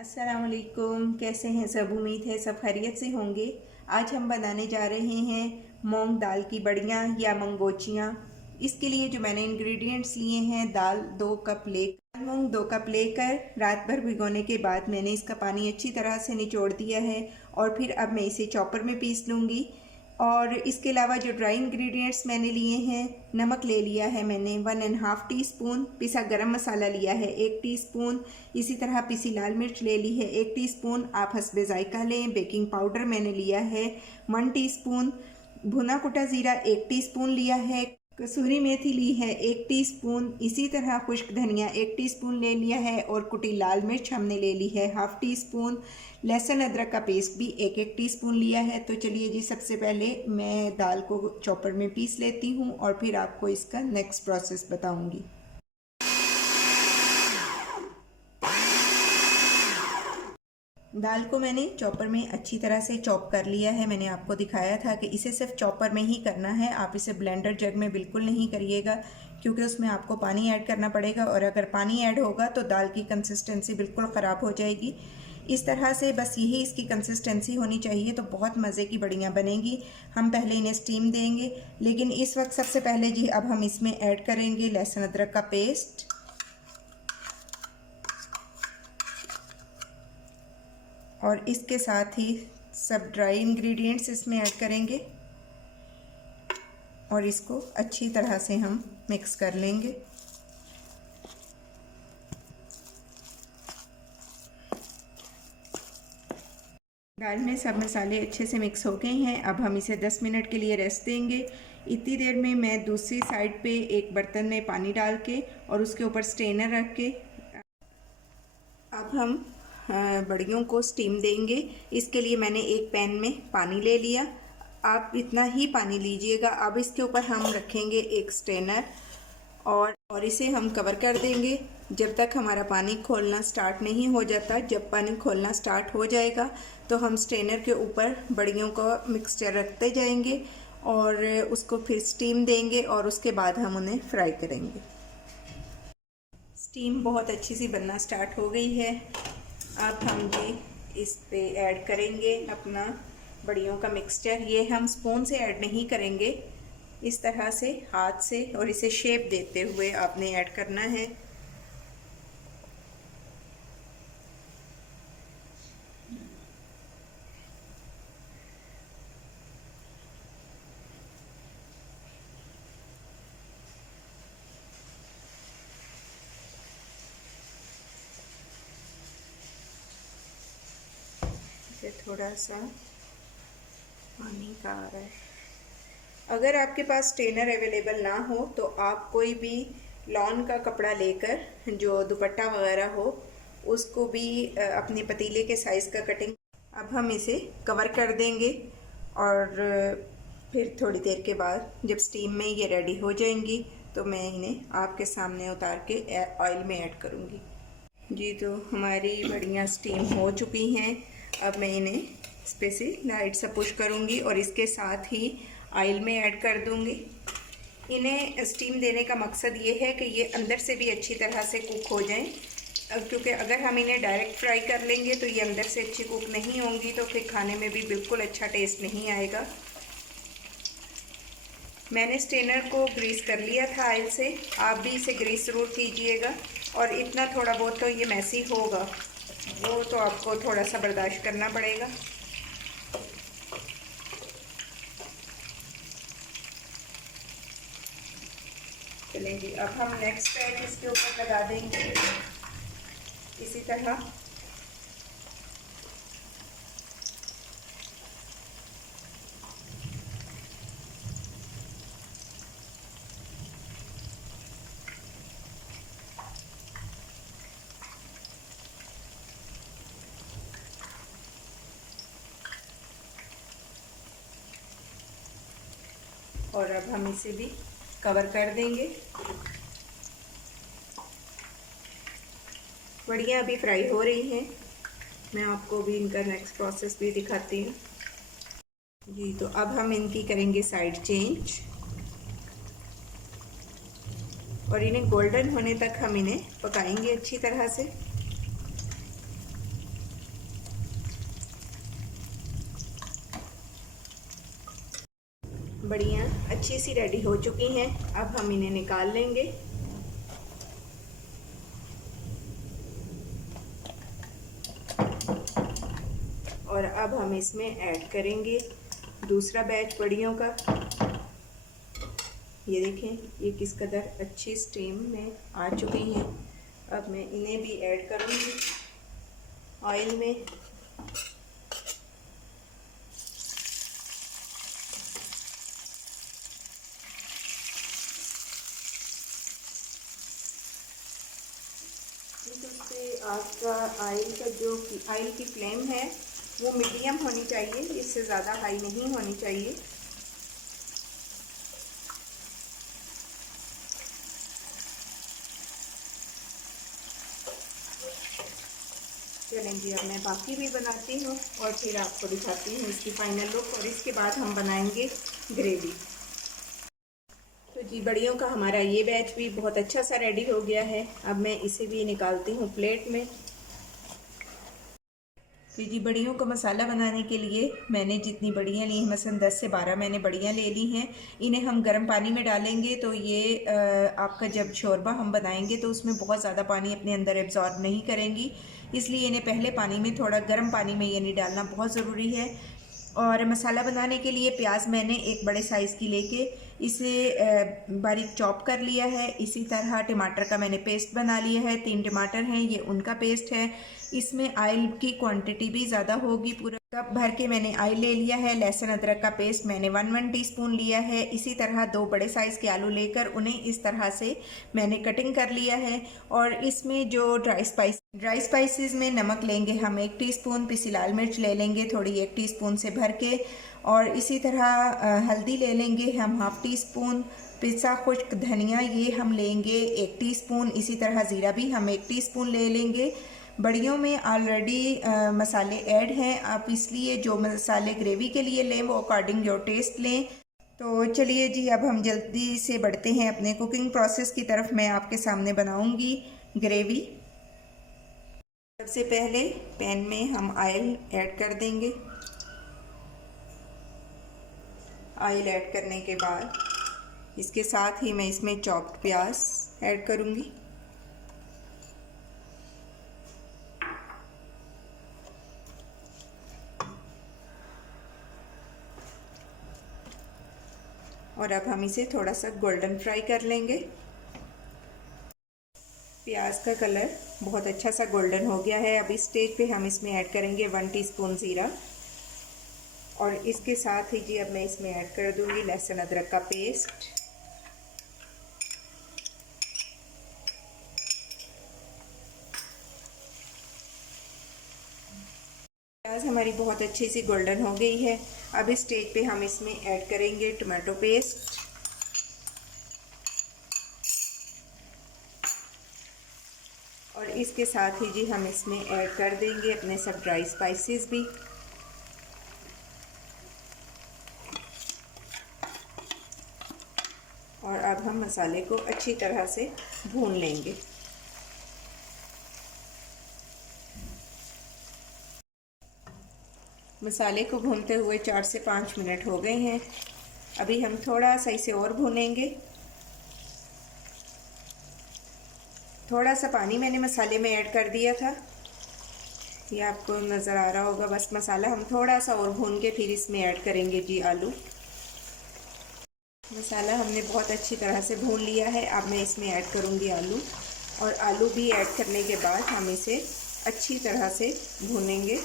अस्सलाम वालेकुम। कैसे हैं सब? उम्मीद है सब खैरियत से होंगे। आज हम बनाने जा रहे हैं मूंग दाल की बड़ियाँ या मंगोचियाँ। इसके लिए जो मैंने इंग्रेडिएंट्स लिए हैं, दाल 2 कप लेकर, मूंग 2 कप लेकर रात भर भिगोने के बाद मैंने इसका पानी अच्छी तरह से निचोड़ दिया है और फिर अब मैं इसे चॉपर में पीस लूँगी। और इसके अलावा जो ड्राई इंग्रेडिएंट्स मैंने लिए हैं, नमक ले लिया है मैंने 1.5 टीस्पून, पिसा गरम मसाला लिया है 1 टीस्पून, इसी तरह पिसी लाल मिर्च ले ली है 1 टीस्पून, आप हस्बे जायका लें। बेकिंग पाउडर मैंने लिया है 1 टीस्पून, भुना कुटा ज़ीरा 1 टीस्पून लिया है, कसूरी मेथी ली है 1 टीस्पून, इसी तरह खुश्क धनिया 1 टीस्पून ले लिया है और कुटी लाल मिर्च हमने ले ली है हाफ़ टीस्पून, लहसुन अदरक का पेस्ट भी 1-1 टीस्पून लिया है। तो चलिए जी, सबसे पहले मैं दाल को चॉपर में पीस लेती हूँ और फिर आपको इसका नेक्स्ट प्रोसेस बताऊँगी। दाल को मैंने चॉपर में अच्छी तरह से चॉप कर लिया है। मैंने आपको दिखाया था कि इसे सिर्फ चॉपर में ही करना है, आप इसे ब्लेंडर जग में बिल्कुल नहीं करिएगा, क्योंकि उसमें आपको पानी ऐड करना पड़ेगा और अगर पानी ऐड होगा तो दाल की कंसिस्टेंसी बिल्कुल ख़राब हो जाएगी। इस तरह से बस यही इसकी कंसिस्टेंसी होनी चाहिए, तो बहुत मज़े की बड़ियाँ बनेंगी। हम पहले इन्हें स्टीम देंगे, लेकिन इस वक्त सबसे पहले जी अब हम इसमें ऐड करेंगे लहसुन अदरक का पेस्ट और इसके साथ ही सब ड्राई इंग्रेडिएंट्स इसमें ऐड करेंगे और इसको अच्छी तरह से हम मिक्स कर लेंगे। दाल में सब मसाले अच्छे से मिक्स हो गए हैं। अब हम इसे 10 मिनट के लिए रेस्ट देंगे। इतनी देर में मैं दूसरी साइड पे एक बर्तन में पानी डाल के और उसके ऊपर स्ट्रेनर रख के अब हम बड़ियों को स्टीम देंगे। इसके लिए मैंने एक पैन में पानी ले लिया, आप इतना ही पानी लीजिएगा। अब इसके ऊपर हम रखेंगे एक स्ट्रेनर और इसे हम कवर कर देंगे जब तक हमारा पानी खोलना स्टार्ट नहीं हो जाता। जब पानी खोलना स्टार्ट हो जाएगा तो हम स्ट्रेनर के ऊपर बड़ियों का मिक्सचर रखते जाएंगे और उसको फिर स्टीम देंगे और उसके बाद हम उन्हें फ्राई करेंगे। स्टीम बहुत अच्छी सी बनना स्टार्ट हो गई है। अब हम जी इस पे ऐड करेंगे अपना बड़ियों का मिक्सचर। ये हम स्पून से ऐड नहीं करेंगे, इस तरह से हाथ से और इसे शेप देते हुए आपने ऐड करना है। थोड़ा सा पानी का आ रहा है। अगर आपके पास स्ट्रेनर अवेलेबल ना हो तो आप कोई भी लॉन का कपड़ा लेकर जो दुपट्टा वगैरह हो उसको भी अपने पतीले के साइज़ का कटिंग। अब हम इसे कवर कर देंगे और फिर थोड़ी देर के बाद जब स्टीम में ये रेडी हो जाएंगी तो मैं इन्हें आपके सामने उतार के ऑयल में ऐड करूँगी। जी, तो हमारी बड़ियाँ स्टीम हो चुकी हैं। अब मैं इन्हें इस पे से लाइट सा पुश करूँगी और इसके साथ ही ऑयल में ऐड कर दूँगी। इन्हें स्टीम देने का मकसद ये है कि ये अंदर से भी अच्छी तरह से कुक हो जाएं, क्योंकि अगर हम इन्हें डायरेक्ट फ्राई कर लेंगे तो ये अंदर से अच्छी कुक नहीं होंगी, तो फिर खाने में भी बिल्कुल अच्छा टेस्ट नहीं आएगा। मैंने स्ट्रेनर को ग्रीस कर लिया था ऑयल से, आप भी इसे ग्रीस ज़रूर कीजिएगा। और इतना थोड़ा बहुत तो ये मैसी होगा, वो तो आपको थोड़ा सा बर्दाश्त करना पड़ेगा। चलें जी, अब हम नेक्स्ट बैच इसके ऊपर लगा देंगे इसी तरह। और अब हम इसे भी कवर कर देंगे। बढ़िया अभी फ्राई हो रही हैं, मैं आपको भी इनका नेक्स्ट प्रोसेस भी दिखाती हूँ जी। तो अब हम इनकी करेंगे साइड चेंज और इन्हें गोल्डन होने तक हम इन्हें पकाएंगे अच्छी तरह से। बढ़िया अच्छी सी रेडी हो चुकी हैं। अब हम इन्हें निकाल लेंगे। और अब हम इसमें ऐड करेंगे दूसरा बैच बड़ियों का। ये देखें ये किस कदर अच्छी स्टीम में आ चुकी हैं। अब मैं इन्हें भी ऐड करूँगी ऑयल में। इस पे आपका ऑयल की फ्लेम है वो मीडियम होनी चाहिए, इससे ज़्यादा हाई नहीं होनी चाहिए। चलें जी, अब मैं बाकी भी बनाती हूँ और फिर आपको दिखाती हूँ इसकी फाइनल लुक। और इसके बाद हम बनाएंगे ग्रेवी। तो जी बड़ियों का हमारा ये बैच भी बहुत अच्छा सा रेडी हो गया है। अब मैं इसे भी निकालती हूँ प्लेट में। तो जी बड़ियों का मसाला बनाने के लिए मैंने जितनी बड़ियाँ ली हैं, मसलन 10 से 12 मैंने बड़ियाँ ले ली हैं। इन्हें हम गर्म पानी में डालेंगे तो ये आपका जब शोरबा हम बनाएंगे तो उसमें बहुत ज़्यादा पानी अपने अंदर एब्जॉर्ब नहीं करेंगी, इसलिए इन्हें पहले पानी में, थोड़ा गर्म पानी में ये नहीं डालना बहुत ज़रूरी है। और मसाला बनाने के लिए प्याज मैंने एक बड़े साइज़ की लेके इसे बारीक चॉप कर लिया है। इसी तरह टमाटर का मैंने पेस्ट बना लिया है, 3 टमाटर हैं, ये उनका पेस्ट है। इसमें ऑयल की क्वांटिटी भी ज़्यादा होगी, पूरा कप भर के मैंने ऑयल ले लिया है। लहसुन अदरक का पेस्ट मैंने 1 टीस्पून लिया है। इसी तरह 2 बड़े साइज़ के आलू लेकर उन्हें इस तरह से मैंने कटिंग कर लिया है। और इसमें जो ड्राई स्पाइसेस में नमक लेंगे हम 1 टीस्पून, पिसी लाल मिर्च ले लेंगे थोड़ी 1 टीस्पून से भर के। और इसी तरह हल्दी ले लेंगे हम 1/2 टीस्पून। पिसा खुश्क धनिया ये हम लेंगे 1 टीस्पून। इसी तरह ज़ीरा भी हम 1 टीस्पून ले लेंगे। बड़ियों में ऑलरेडी मसाले ऐड हैं, आप इसलिए जो मसाले ग्रेवी के लिए लें वो अकॉर्डिंग योर टेस्ट लें। तो चलिए जी, अब हम जल्दी से बढ़ते हैं अपने कुकिंग प्रोसेस की तरफ। मैं आपके सामने बनाऊंगी ग्रेवी। सबसे पहले पैन में हम ऑयल ऐड कर देंगे। ऑयल ऐड करने के बाद इसके साथ ही मैं इसमें चॉप्ड प्याज ऐड करूंगी। और अब हम इसे थोड़ा सा गोल्डन फ्राई कर लेंगे। प्याज का कलर बहुत अच्छा सा गोल्डन हो गया है। अब इस स्टेज पे हम इसमें ऐड करेंगे 1 टीस्पून ज़ीरा। और इसके साथ ही जी अब मैं इसमें ऐड कर दूंगी लहसुन अदरक का पेस्ट। प्याज हमारी बहुत अच्छी सी गोल्डन हो गई है। अब इस स्टेज पे हम इसमें ऐड करेंगे टमाटो पेस्ट। और इसके साथ ही जी हम इसमें ऐड कर देंगे अपने सब ड्राई स्पाइसेस भी। और अब हम मसाले को अच्छी तरह से भून लेंगे। मसाले को भूनते हुए 4 से 5 मिनट हो गए हैं। अभी हम थोड़ा सा इसे और भूनेंगे। थोड़ा सा पानी मैंने मसाले में ऐड कर दिया था, ये आपको नज़र आ रहा होगा। बस मसाला हम थोड़ा सा और भून के फिर इसमें ऐड करेंगे जी आलू। मसाला हमने बहुत अच्छी तरह से भून लिया है। अब मैं इसमें ऐड करूँगी आलू। और आलू भी ऐड करने के बाद हम इसे अच्छी तरह से भूनेंगे।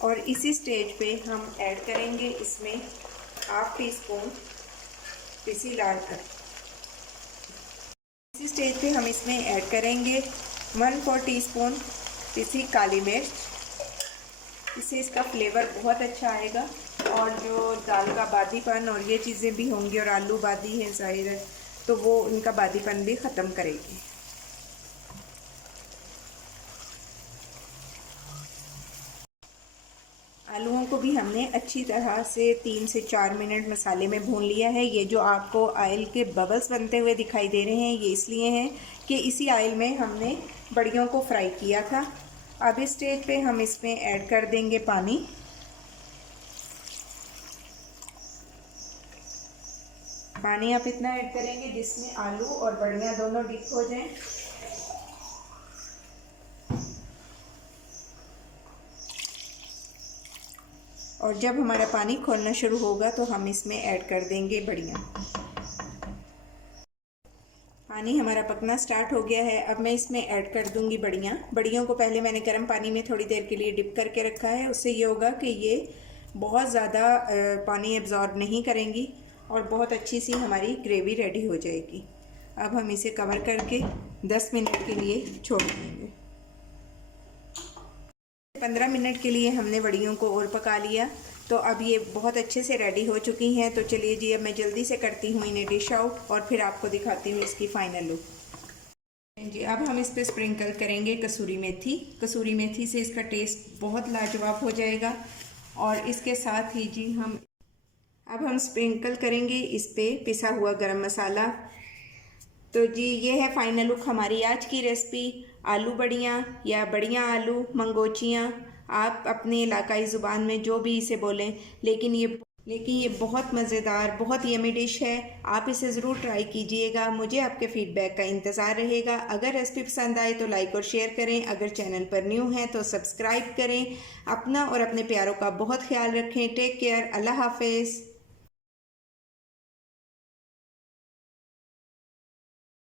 और इसी स्टेज पे हम ऐड करेंगे इसमें 1/2 टीस्पून पिसी लाल मिर्च। इसी स्टेज पे हम इसमें ऐड करेंगे 1/4 टीस्पून पिसी काली मिर्च। इससे इसका फ्लेवर बहुत अच्छा आएगा और जो दाल का बादीपन और ये चीज़ें भी होंगी, और आलू बादी है ज़ाहिर है, तो वो इनका बादीपन भी ख़त्म करेगी। आलूओं को भी हमने अच्छी तरह से 3 से 4 मिनट मसाले में भून लिया है। ये जो आपको ऑयल के बबल्स बनते हुए दिखाई दे रहे हैं, ये इसलिए हैं कि इसी ऑयल में हमने बड़ियों को फ्राई किया था। अब इस स्टेज पे हम इसमें ऐड कर देंगे पानी। पानी आप इतना ऐड करेंगे जिसमें आलू और बड़ियाँ दोनों डिप हो जाएं। और जब हमारा पानी खोलना शुरू होगा तो हम इसमें ऐड कर देंगे बड़ियाँ। पानी हमारा पकना स्टार्ट हो गया है। अब मैं इसमें ऐड कर दूंगी बड़ियाँ। बड़ियों को पहले मैंने गर्म पानी में थोड़ी देर के लिए डिप करके रखा है। उससे ये होगा कि ये बहुत ज़्यादा पानी एब्जॉर्ब नहीं करेंगी और बहुत अच्छी सी हमारी ग्रेवी रेडी हो जाएगी। अब हम इसे कवर करके 10 मिनट के लिए छोड़ देंगे। 15 मिनट के लिए हमने बड़ियों को और पका लिया, तो अब ये बहुत अच्छे से रेडी हो चुकी हैं। तो चलिए जी, अब मैं जल्दी से करती हूँ इन्हें डिश आउट और फिर आपको दिखाती हूँ इसकी फाइनल लुक। जी, अब हम इस पे स्प्रिंकल करेंगे कसूरी मेथी। कसूरी मेथी से इसका टेस्ट बहुत लाजवाब हो जाएगा। और इसके साथ ही जी अब हम स्प्रिंकल करेंगे इस पे पिसा हुआ गरम मसाला। तो जी, ये है फाइनल लुक हमारी आज की रेसिपी। आलू बड़ियाँ या बड़ियाँ आलू मंगोचियाँ, आप अपने इलाकाई ज़ुबान में जो भी इसे बोलें, लेकिन ये बहुत मज़ेदार, बहुत यमी डिश है। आप इसे ज़रूर ट्राई कीजिएगा। मुझे आपके फीडबैक का इंतज़ार रहेगा। अगर रेसिपी पसंद आए तो लाइक और शेयर करें। अगर चैनल पर न्यू हैं तो सब्सक्राइब करें। अपना और अपने प्यारों का बहुत ख्याल रखें। Take care. अल्लाह हाफिज़।